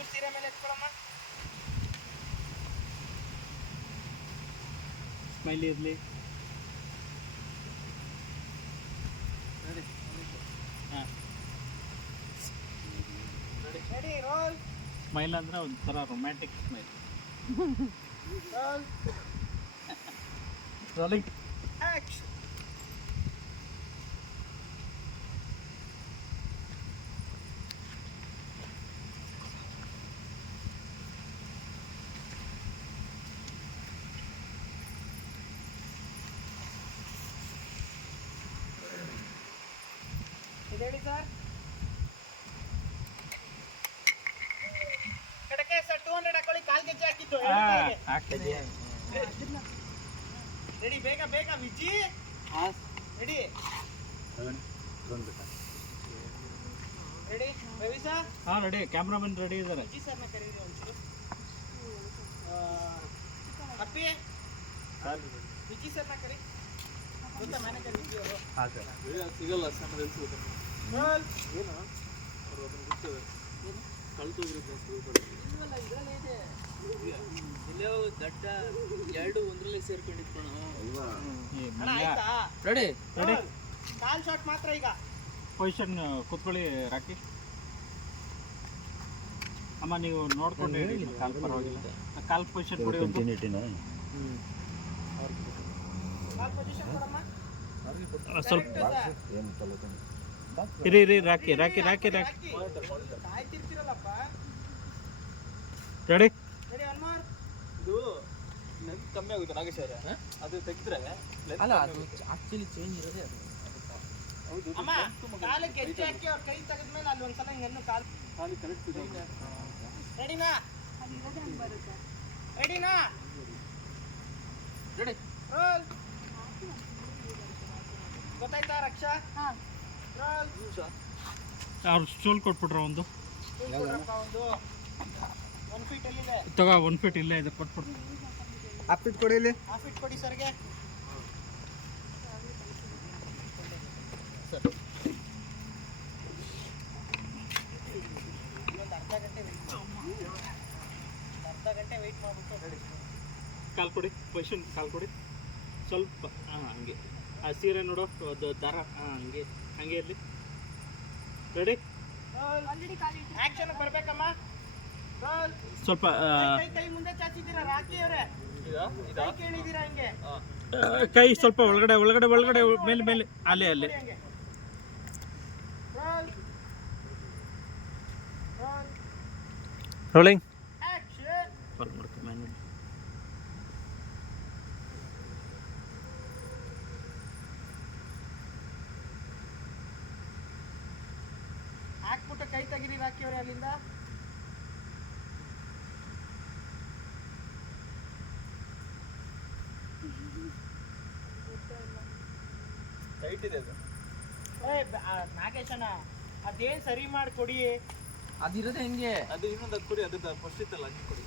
ಒಂಚೂರು ಸೀರೆ ಮೇಲೆ ಎತ್ಕೊಳಮ್ಮ. ಸ್ಮೈಲಿ ಇರಲಿ. ಹಾಂ, ರೆಡಿ ರೋಲ್. ಸ್ಮೈಲ್ ಅಂದರೆ ಒಂಥರ romantic smile. Roll rolling. Action. ಇದು ಹೇಳಿ ಸರ್. ಕಡಕೆ ಸರ್ 200 ಹಾಕೊಳ್ಳಿ. 1/4 kg ಹಾಕಿದ್ದು. ಆಗ್ತದೆ. ರೆಡಿ, ಬೇಗ ಬೇಗ Viji. Ready ready Ravi sir. ಹಾಂ ರೆಡಿ. ಕ್ಯಾಮ್ರಾಮನ್ ರೆಡಿ ಇದ್ದಾರೆ. ವಿಜಿ ಸರ್ನ ಕರೀರಿ ಒಂಚೂರು. ಅಪ್ಪಿ ವಿಜಿ ಸರ್ನ ಕರಿ. ಗೊತ್ತಾ ಮ್ಯಾನೇಜರ್ ವಿಜಿ ಅವರು? ಹಾಂ ಸರ್. ಸಿಗಲ್ಲ ಸಮಯದಲ್ಲಿ ಸಿಗುತ್ತೆ. ರೋಲ್. ಏನು ಅವರು ಅದನ್ನು ಗೊತ್ತವೆ ಕಳ್ತೋಗಿರುತ್ತೆ ಇಲ್ವಲ್ಲ, ಇದರಲ್ಲೇ ಇದೆ. ಇಲ್ಲೇ ದಡ್ಡ ಎರಡು ಒಂದರಲ್ಲೇ ಸೇರ್ಕೊಂಡಿಟ್ಕೋಣ. ಅಣ್ಣ ಆಯ್ತಾ? Ready ready. ಕಾಲ್ ಶಾಟ್ ಮಾತ್ರ ಈಗ. ಪೊಸಿಷನ್ ಕೂತ್ಕೊಳ್ಳಿ ರಾಕಿ. ಅಮ್ಮ ನೀವು ನೋಡ್ಕೊಂಡು ಹೇಳಿ. ಕಾಲ್ ಪರವಾಗಿಲ್ಲ. ಕಾಲ್ ಪೊಸಿಷನ್ ಕೊಡಿ ಒಂದು. ಕಾಲ್ ಪೊಸಿಷನ್ ಕೊಡಮ್ಮ. ಸ್ವಲ್ಪ Correct sir. ಇರಿ ರಾಕಿ ರಾಕಿ ರಾಕಿ ರಾಕಿ. ಕಾಯ್ತಿರ್ತೀರಲ್ಲಪ್ಪ. ರೆಡಿ. Ready one more. ಇದು ಲೆಂತ್ ಕಮ್ಮಿ ಆಗುತ್ತೆ ನಾಗೇಶ್ ಅವರೇ. ಅದು ತೆಗೆದ್ರೆ ಅಲ್ಲ ಅದು ಆಕ್ಚುಲಿ ಚೇಂಜ್ ಇರೋದೇ ಅದು. ಹೌದು ಅಮ್ಮ ಕಾಲಿಗೆ ಗೆಜ್ಜೆ ಹಾಕಿ ಅವ್ರ ಕೈ ತೆಗೆದ್ಮೇಲೆ ಅಲ್ಲಿ ಒಂದ್ಸಲ ಹಿಂಗನ್ನು ಕಾಲು. ಖಾಲಿ ಕರೆಕ್ಟ್ ಇದೆ. ರೆಡಿನಾ? ರೆಡಿನಾ? Ready roll. ಗೊತ್ತಾಯ್ತಾ ರಕ್ಷಾ? ರೋಲ್. ಅವ್ರು ಸ್ಟೂಲ್ ಕೊಟ್ಬಿಟ್ರೆ ಒಂದು ಕೊಡ್ರಪ್ಪ ಒಂದು 1 ಫೀಟ್ ಎಲ್ಲಿದೆ? ತಗೋ. 1 ಫೀಟ್ ಇಲ್ಲೇ ಇದೆ, ಕೊಟ್ಬಿಟ್ಟು. ಹಾಫ್ ಫೀಟ್ ಕೊಡಿ ಇಲ್ಲಿ. ಹಾಫ್ ಫೀಟ್ ಕೊಡಿ ಸರ್ಗೆ. ಇನ್ನೊಂದು ಅರ್ಧ ಗಂಟೆ ವೆಯ್ಟ್ ಮಾಡ್ಬಿಟ್ಟು ರೆಡಿ. ಕಾಲ್ ಕೊಡಿ. ಪೊಸಿಷನ್ ಕಾಲ್ ಕೊಡಿ ಸ್ವಲ್ಪ. ಹಾಂ ಹಂಗೆ. ಆ ಸೀರೆ ನೋಡೋ ಅದು ದಾರ. ಹಾಂ ಹಂಗೆ ಹಂಗೆ ಇರಲಿ. ರೆಡಿ. ಆಕ್ಷನ್ ಬರ್ಬೇಕಮ್ಮ. ರೋಲ್. ಸ್ವಲ್ಪ ಕೈ ಮುಂದೆ ಚಾಚಿದ್ದೀರಾ ರಾಕಿ ಅವರೇ? ಕೈ ಕೇಳಿದ್ದೀರಾ ಹಿಂಗೆ? ಕೈ ಸ್ವಲ್ಪ ಒಳಗಡೆ ಒಳಗಡೆ ಒಳಗಡೆ ಮೇಲೆ ಮೇಲೆ ಅಲ್ಲೇ ಅಲ್ಲೇ. ಹಂಗೆ. ರೋಲ್. ರೋಲ್. ರೋಲಿಂಗ್. ಆಕ್ಷನ್. ಕಾಲ್ ಮಾಡ್ಕೊ ಮೇಲೆ. ಹಾಕ್ಬಿಟ್ಟು ಕೈ ತೆಗೀರಿ ರಾಕಿ ಅವರೇ ಅಲ್ಲಿಂದ. ಟೈಟ್ ಇದೆ ಅದು. ನಾಗೇಶಣ್ಣ ಅದೇನ್ ಸರಿ ಮಾಡಿ ಕೊಡಿ. ಅದಿರೋದೇ ಹೆಂಗೆ? ಅದು ಇನ್ನೊಂದು ಅದು ಕೊಡಿ. ಅದು ಫಸ್ಟ್ ಇತ್ತಲ್ಲ ಹಂಗೆ ಕೊಡಿ.